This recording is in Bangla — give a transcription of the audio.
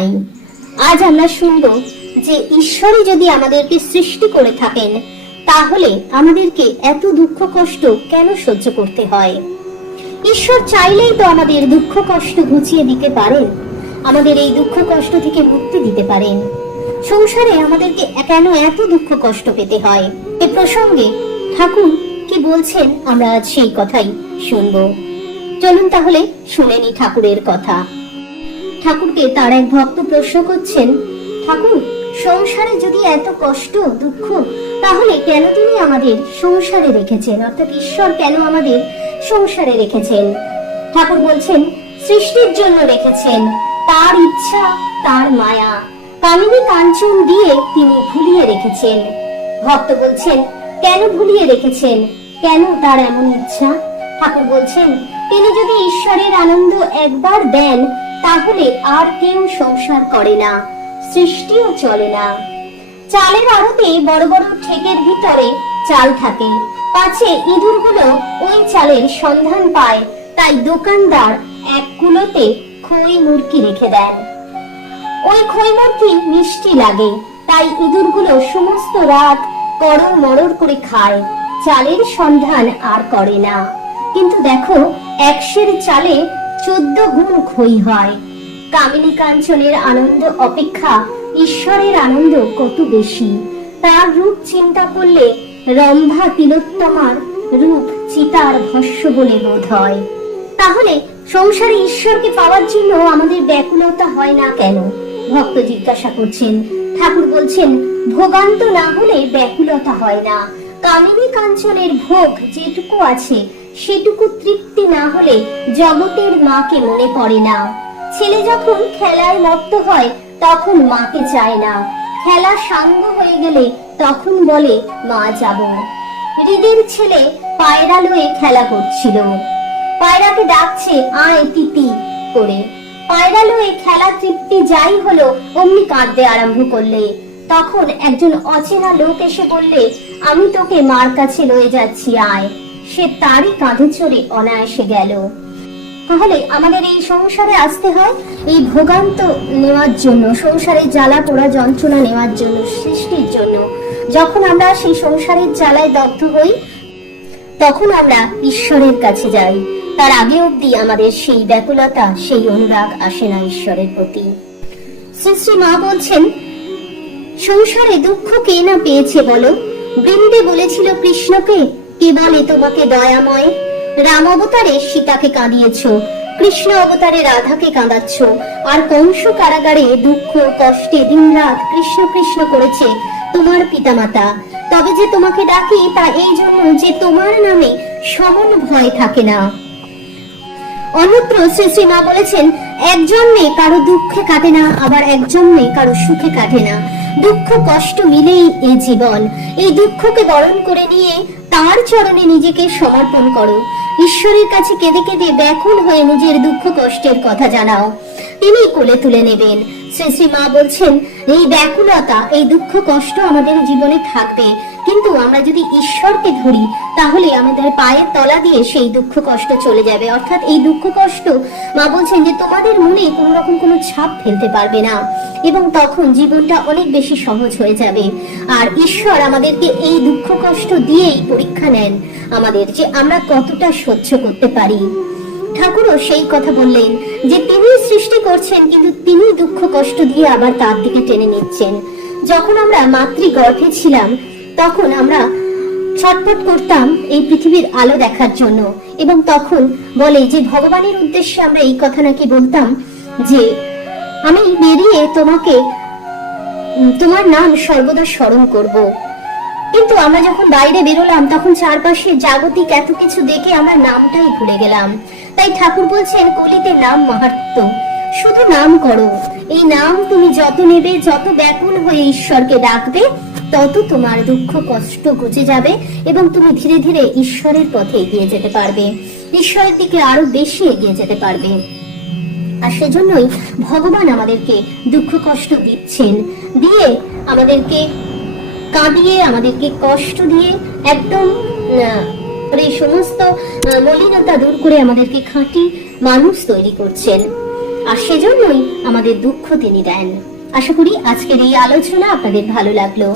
নাই আজ আমরা শুনব যে ঈশ্বরই যদি আমাদেরকে সৃষ্টি করে থাকেন, তাহলে আমাদেরকে এত দুঃখ কষ্ট কেন সহ্য করতে হয়? ঈশ্বর চাইলেই তো আমাদের দুঃখ কষ্ট ঘুচিয়ে দিতে পারেন, আমাদের এই দুঃখ কষ্ট থেকে মুক্তি দিতে পারেন। সংসারে আমাদেরকে কেন এত দুঃখ কষ্ট পেতে হয়? এ প্রসঙ্গে ঠাকুর কি বলছেন আমরা আজ সেই কথাই শুনব। চলুন তাহলে শুনে নি ঠাকুরের কথা। ঠাকুরকে তার এক ভক্ত প্রশ্ন করছেন, ঠাকুর, সংসারে যদি এত কষ্ট, দুঃখ, তাহলে কেন তিনি আমাদের সংসারে রেখেছেন? অর্থাৎ ঈশ্বর কেন আমাদের সংসারে রেখেছেন? ঠাকুর বলছেন, সৃষ্টির জন্য রেখেছেন। তার ইচ্ছা, তার মায়া। কামিনী কাঞ্চন দিয়ে তিনি ভুলিয়ে রেখেছেন। ভক্ত বলছেন, কেন ভুলিয়ে রেখেছেন? কেন তার এমন ইচ্ছা? ঠাকুর বলছেন, তিনি যদি ঈশ্বরের আনন্দ একবার দেন তাহলে আর কেউ সংসার করে না, সৃষ্টিও চলে না। চালের আড়তে বড় বড় ঠেকের ভিতরে চাল থাকে। পাছে ইঁদুরগুলো ওই চালের সন্ধান পায়, তাই দোকানদার এক কুলোতে খই মুরকি রেখে দেন। ওই খই মুরকি মিষ্টি লাগে, তাই ইঁদুরগুলো সমস্ত রাত করর মরর করে খায়। চালের সন্ধান আর করে না। কিন্তু দেখো, একশের চালে চোদ্দ গুণ খই হয়। কামিনী কাঞ্চনের আনন্দ অপেক্ষা ঈশ্বরের আনন্দ কত বেশি। তার রূপ চিন্তা করলে রম্ভা তিলোত্তমার রূপ চিতার ভস্য বলে বোধ হয়। তাহলে সংসারে ঈশ্বরকে পাওয়ার জন্য আমাদের ব্যাকুলতা হয় না কেন? ভক্ত জিজ্ঞাসা করছেন। ঠাকুর বলছেন, ভোগান্ত না হলে ব্যাকুলতা হয় না। কামিনী কাঞ্চনের ভোগ যেটুকু আছে সেটুকু তৃপ্তি না হলে জগতের মাকে মনে পড়ে না। ছেলে যখন খেলায় মত্ত হয়, তখন মাকে চায় না। খেলা সাঙ্গ হয়ে গেলে তখন বলে, মা যাব। হৃদের ছেলে পায়রা লয়ে খেলা করছিল। পায়রাকে ডাকছে, আয় তিতি! করে। পায়রা লয়ে খেলা তৃপ্তি যাই হলো, অমনি কাঁদতে আরম্ভ করলে। তখন একজন অচেনা লোক এসে বললে, আমি তোকে মার কাছে লয়ে যাচ্ছি, আয়। সে তারই কাঁধে চড়ে অনায়াসে গেল। তাহলে আমাদের এই সংসারে আসতে হয়? এই ভোগান্ত নেওয়ার জন্য সংসারে জ্বালা পোড়া যন্ত্রণা নেওয়ার জন্য, সৃষ্টির জন্য। যখন আমরা সেই সংসারের জ্বালায় দগ্ধ হই, তখন আমরা ঈশ্বরের কাছে যাই। তার আগে অবধি আমাদের সেই ব্যাকুলতা, সেই অনুরাগ আসে না ঈশ্বরের প্রতি। শ্রী শ্রী মা বলছেন, সংসারে দুঃখ কে না পেয়েছে বলো? বৃন্দে বলেছিল কৃষ্ণকে কে বলে তোমাকে দয়াময়? রাম অবতারে সীতাকে কাঁদিয়েছ, কৃষ্ণ অবতারে রাধাকে কাঁদাচ্ছ, আর কংস কারাগারে দুঃখ, কষ্টে দিনরাত কৃষ্ণ কৃষ্ণ করেছে তোমার পিতামাতা। তবে যে তোমাকে ডাকি তা এই জন্য যে তোমার নামে সমন ভয় থাকে না। অন্যত্র শ্রী শ্রী মা বলেছেন, একজন মেয়ে কারও দুঃখে কাটে না, আবার একজন মেয়ে কারও সুখে কাটে না। দুঃখ, কষ্ট মিলেই এই জীবন। এই দুঃখকে বরণ করে নিয়ে তার চরণে নিজেকে সমর্পণ করো। ঈশ্বরের কাছে কেঁদে কেঁদে ব্যাকুল হয়ে নিজের দুঃখ, কষ্টের কথা জানাও। তিনি কোলে তুলে নেবেন। শ্রী শ্রী মা বলছেন, এই ব্যাকুলতা, এই দুঃখ, কষ্ট আমাদের জীবনে থাকবে। কিন্তু আমরা যদি ঈশ্বরকে ধরি, তাহলে আমাদের পায়ের তলা দিয়ে সেই দুঃখ কষ্ট চলে যাবে। অর্থাৎ এই দুঃখ কষ্ট মা বলছেন যে, তোমাদের মনে কোনো রকম কোনো ছাপ ফেলতে পারবে না এবং তখন জীবনটা অনেক বেশি সহজ হয়ে যাবে। আর ঈশ্বর আমাদেরকে এই দুঃখ কষ্ট দিয়েই পরীক্ষা নেন আমাদের যে আমরা কতটা সহ্য করতে পারি। ঠাকুরও সেই কথা বললেন যে তিনি সৃষ্টি করছেন, কিন্তু তিনি দুঃখ কষ্ট দিয়ে আবার তার দিকে টেনে নিচ্ছেন। যখন আমরা মাতৃগর্ভে ছিলাম তখন আমরা ছটফট করতাম এই পৃথিবীর আলো দেখার জন্য। এবং তখন বলে যে, ভগবানের উদ্দেশ্যে আমরা এই কথা নাকি বলতাম যে, আমি বেরিয়ে তোমাকে তোমার নাম সর্বদা স্মরণ করব। কিন্তু আমরা যখন বাইরে বেরোলাম, তখন চারপাশে জাগতিক এত কিছু দেখে আমরা নামটাই ভুলে গেলাম। তাই ঠাকুর বলছেন, কলিতে নাম মাহাত্ম। শুধু নাম করো। এই নাম তুমি যত নেবে, যত ব্যাকুল হয়ে ঈশ্বরকে ডাকবে তত তোমার দুঃখ কষ্ট ঘুচে যাবে এবং তুমি ধীরে ধীরে ঈশ্বরের পথে এগিয়ে যেতে পারবে। ঈশ্বরের দিকে আরও বেশি এগিয়ে যেতে পারবে। আর সেজন্যই ভগবান আমাদেরকে দুঃখ কষ্ট দিচ্ছেন। দিয়ে আমাদেরকে কাঁদিয়ে আমাদেরকে কষ্ট দিয়ে একদম আহ, এই সমস্ত মলিনতা দূর করে আমাদেরকে খাঁটি মানুষ তৈরি করছেন। আর সেজন্যই আমাদের দুঃখ তিনি দেন। আশা করি আজকের এই আলোচনা আপনাদের ভালো লাগল।